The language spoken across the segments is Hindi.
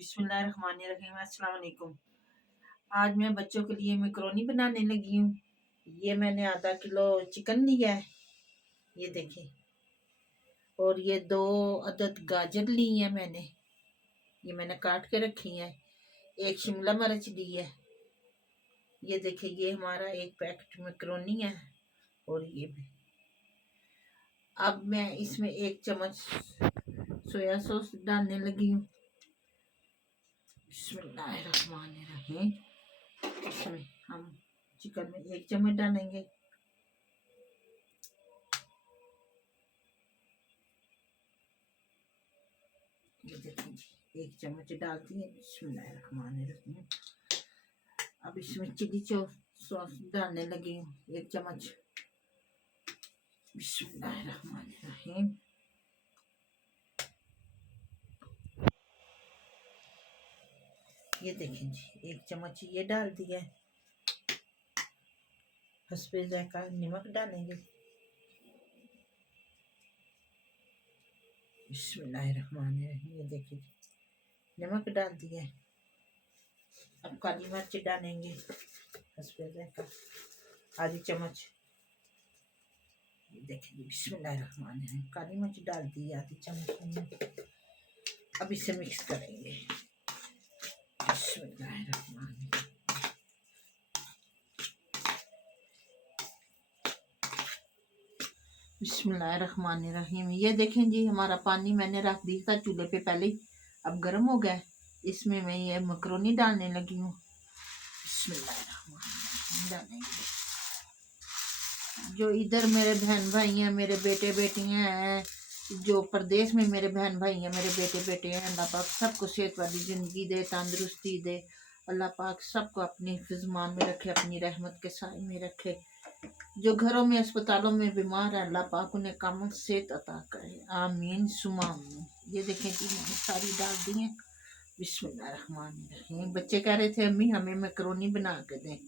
बिस्मिल्लाहिर्रहमानिर्रहीम। अस्सलाम वालेकुम। आज मैं बच्चों के लिए मैकरोनी बनाने लगी हूँ। ये मैंने आधा किलो चिकन लिया है, ये देखिए, और ये 2 अदद गाजर ली है मैंने, ये मैंने काट के रखी है। 1 शिमला मिर्च ली है, ये देखिए, ये हमारा 1 पैकेट मैकरोनी है। और ये भी, अब मैं इसमें 1 चम्मच सोया सॉस डालने लगी हूँ। बिस्मिल्लाहिर्रहमानिर्रहीम। इसमें हम चिकन में 1 चम्मच डालेंगे। ये देखिए जी, 1 चम्मच डाल दिए। बिस्मिल्लाहिर्रहमानिर्रहीम। अब इसमें चिली सॉस डालने लगी हूँ, 1 चम्मच। बिस्मिल्लाहिर्रहमानिर्रहीम। ये देखिए जी, 1 चम्मच ये डाल दिया है। हस्बे जायका नमक डालेंगे। बिस्मिल्लाहिर्रहमानिर्रहीम। ये देखिए जी, नमक डाल दिया है। अब काली मिर्च डालेंगे, हस्बे जायका आधी चम्मच। ये देखिए बिस्मिल्लाहिर्रहमानिर्रहीम, काली मिर्च डाल दी आधी चम्मच। अब इसे मिक्स करेंगे। बिस्मिल्लाहिर्रहमानिर्रहीम। बिस्मिल्लाहिर्रहमानिर्रहीम। ये देखें जी, हमारा पानी मैंने रख दिया था चूल्हे पे पहले ही, अब गर्म हो गया। इसमें मैं ये मैकरोनी डालने लगी हूँ। बिस्मिल्लाहिर्रहमानिर्रहीम डालेंगे। जो इधर मेरे बहन भाई हैं, मेरे बेटे बेटियां हैं, जो प्रदेश में मेरे बहन भाई हैं, मेरे बेटे बेटे हैं, अल्लाह पाक सबको सेहत वाली ज़िंदगी दे, तंदुरुस्ती दे। अल्लाह पाक सबको अपनी फिज़मान में रखे, अपनी रहमत के साए में रखे। जो घरों में अस्पतालों में बीमार है, अल्लाह पाक उन्हें कामल सेहत अता करे, आमीन सुमा आमीन। ये देखें कि मैंने सारी डाल दी हैं। बिस्मिल्लाहिर्रहमानिर्रहीम। बच्चे कह रहे थे अम्मी हमें मैकरोनी बना के दें,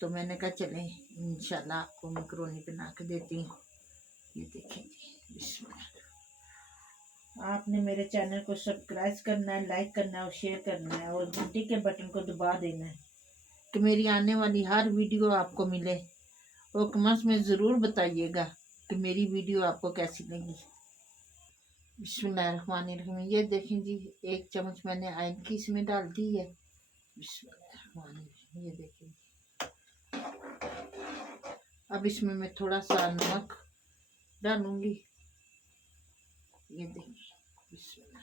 तो मैंने कहा चलें इंशाल्लाह आपको मैकरोनी बना के देती हूँ। ये देखें जी, बिस्मिल्लाह। आपने मेरे चैनल को सब्सक्राइब करना है, लाइक करना है और शेयर करना है, और घंटी के बटन को दबा देना है कि मेरी आने वाली हर वीडियो आपको मिले। और कमेंट्स में ज़रूर बताइएगा कि मेरी वीडियो आपको कैसी लगी। बिस्मिल्लाहिर्रहमानिर्रहीम। ये देखें जी, 1 चम्मच मैंने आयन की इसमें डाल दी है। बिस्मिल्लाहिर्रहमानिर्रहीम। ये देखें, अब इसमें मैं थोड़ा सा नमक डालूंगी। ये देखिए, बिस्मिल्लाह।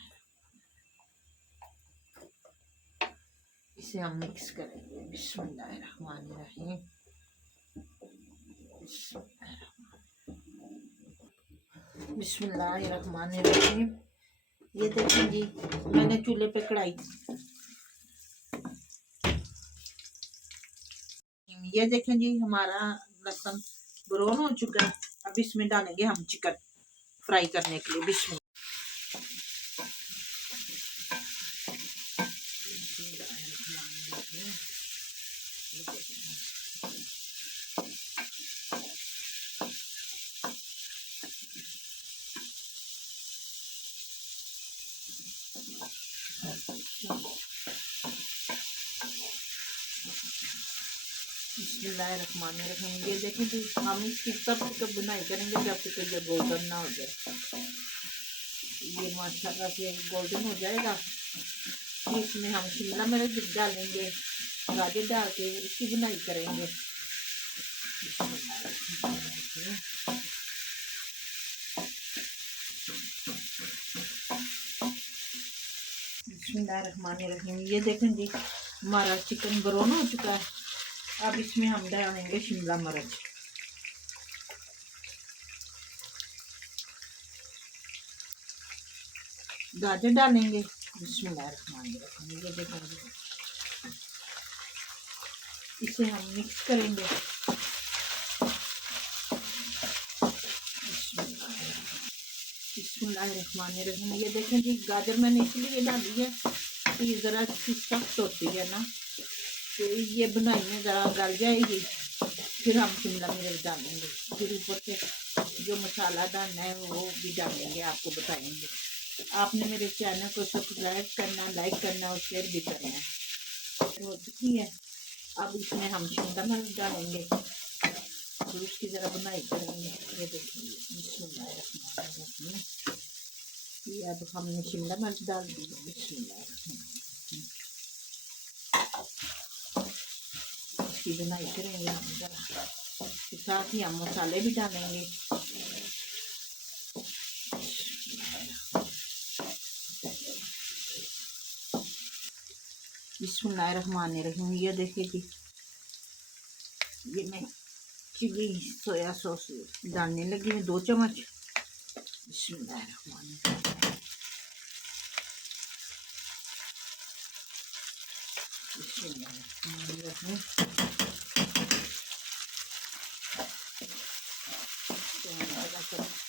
इसे हम मिक्स करेंगे। बिस्मिल्लाहिर्रहमानिर्रहीम। बिस्मिल्लाहिर्रहमानिर्रहीम। ये देखें जी, मैंने चूल्हे पे कढ़ाई, ये देखें जी, हमारा लहसुन ब्राउन हो चुका है। अब इसमें डालेंगे हम चिकन फ्राई करने के लिए। बिस्मिल्लाह। बिस्मिल्लाहिर्रहमानिर्रहीम। ये देखें जी, हम इसकी तब तक बुनाई करेंगे जब तक ये गोल्डन ना हो जाए। ये माशाल्लाह से गोल्डन हो जाएगा, फिर इसमें हम शिमला मिर्च डालेंगे, गाजर डाल के इसकी बुनाई करेंगे। बिस्मिल्लाहिर्रहमानिर्रहीम। ये देखें जी, हमारा चिकन ब्राउन हो चुका है। अब इसमें हम डालेंगे शिमला मिर्च। गाजर डालेंगे। बिस्मिल्लाहिर्रहमानिर्रहीम। ये देखेंगे, इसे हम मिक्स करेंगे। बिस्मिल्लाहिर्रहमानिर्रहीम। ये देखें जी, गाजर मैंने इसलिए डाली है कि ज़रा सी सख्त होती है ना, तो ये बनाई में ज़रा गल जाएगी। फिर हम शिमला मिर्च डालेंगे, फिर ऊपर से जो मसाला डालना है वो भी डालेंगे, आपको बताएंगे। आपने मेरे चैनल को सब्सक्राइब करना, लाइक करना और शेयर भी करना है। हो चुकी है। अब इसमें हम शिमला मिर्च डालेंगे और उसकी ज़रा बुनाई करेंगे। ये देखिए, बिस्मिल्लाहिर्रहमानिर्रहीम। ये अब हमने शिमला मिर्च डाल दी है। बिस्मिल्लाहिर्रहमानिर्रहीम। इसकी बुनाई करेंगे हम ज़रा, साथ ही हम मसाले भी डालेंगे। बिस्मिल्लाहिर्रहमानिर्रहीम। ये देखिए कि ये मैं चिली सोया सॉस डालने लगी हूँ 2 चम्मच। बिस्मिल्लाहिर्रहमानिर्रहीम। बिस्मिल्लाहिर्रहमानिर्रहीम।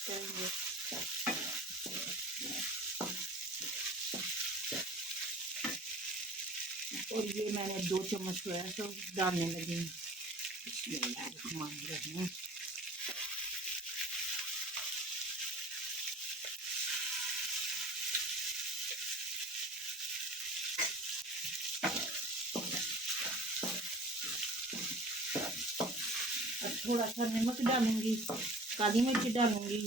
करेंगे। और ये मैंने 2 चम्मच सोया सॉस डालने लगी हूँ। बिस्मिल्लाहिर्रहमानिर्रहीम। थोड़ा सा नमक डालूंगी, काली मिर्च डालूंगी।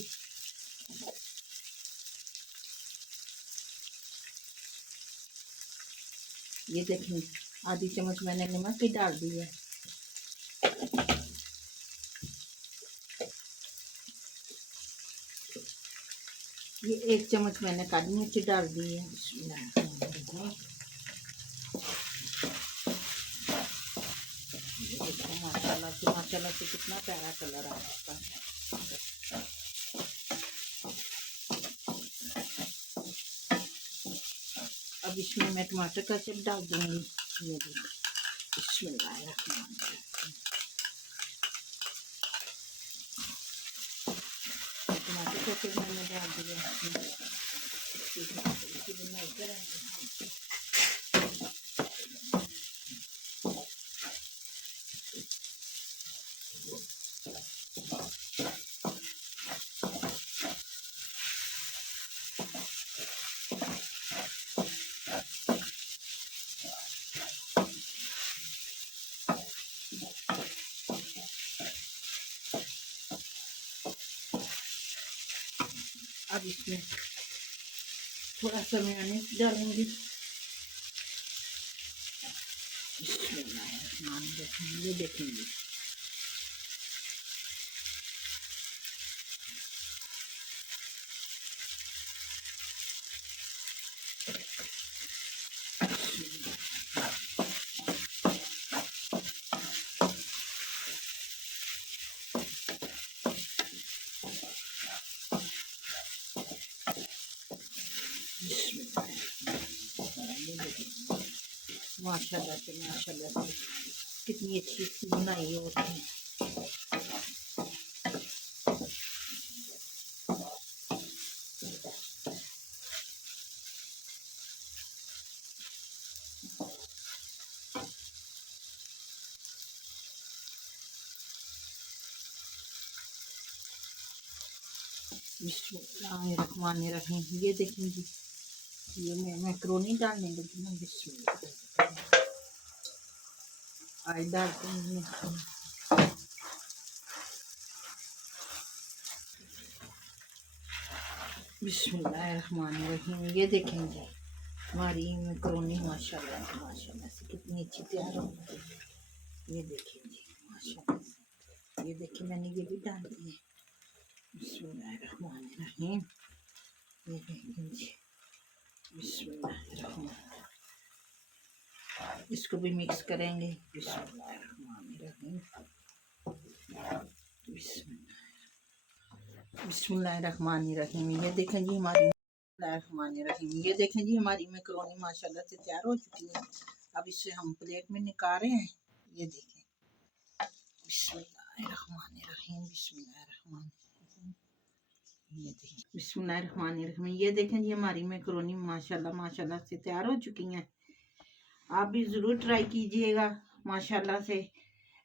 ये देखिए, आधी चम्मच मैंने नमक की डाल दी है। ये 1 चम्मच मैंने काली मिर्च डाल दी है। माशाल्लाह से कितना प्यारा कलर आ रहा है। अब इसमें मैं टमाटर का केचप डाल दूंगी। ये बिस्मिल्लाहिर्रहमानिर्रहीम। टमाटर का केचप मैंने डाल दिया। अब इसमें थोड़ा सा मेयोनेज़ डालूंगी। ये देखेंगे, माशाल्लाह से कितनी अच्छी बुनाई होती है। बिस्मिल्लाहिर्रहमानिर्रहीम। ये देखेंगे, ये मैं मैक्रोनी डालने लगी हूँ। बिस्मिल्लाह, आज डालते हैं। बिस्मिल्लाहिर्रहमानिर्रहीम। ये देखेंगे हमारी मैक्रोनी माशाल्लाह से कितनी अच्छी तैयार हो गई। ये देखेंगे माशाल्लाह से। ये देखिए, मैंने ये भी डाल दी है। बिस्मिल्लाहिर्रहमानिर्रहीम। ये देखेंगे, बिस्मिल्लाहिर्रहमानिर्रहीम। इसको भी मिक्स करेंगे। बिस्मिल्लाहिर्रहमानिर्रहीम। बिस्मिल्लाहिर्रहमानिर्रहीम। ये देखें जी हमारी बिस्मिल्लाहिर्रहमानिर्रहीम। ये देखें जी हमारी मैक्रोनी माशाल्लाह से तैयार हो चुकी है। अब इसे हम प्लेट में निकाल रहे हैं। ये देखें, बिस्मिल्लाहिर्रहमानिर्रहीम। बिस्मिल्लाहिर्रहमानिर्रहीम। ये देखें, बिस्मिल्लाहिर्रहमानिर्रहीम। ये देखें जी हमारी मैक्रोनी माशाल्लाह से तैयार हो चुकी हैं। आप भी ज़रूर ट्राई कीजिएगा माशाल्लाह से।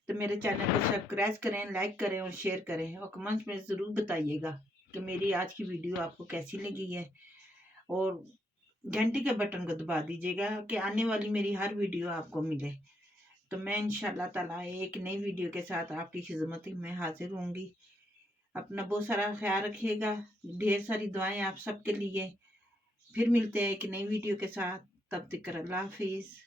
तो मेरे चैनल को सब्सक्राइब करें, लाइक करें और शेयर करें और कमेंट्स में ज़रूर बताइएगा कि मेरी आज की वीडियो आपको कैसी लगी है। और घंटी के बटन को दबा दीजिएगा कि आने वाली मेरी हर वीडियो आपको मिले। तो मैं इंशाल्लाह ताला एक नई वीडियो के साथ आपकी खिदमत में हाजिर होंगी। अपना बहुत सारा ख्याल रखिएगा। ढेर सारी दुआएं आप सबके लिए। फिर मिलते हैं एक नई वीडियो के साथ। तब तक अल्लाह हाफिज़।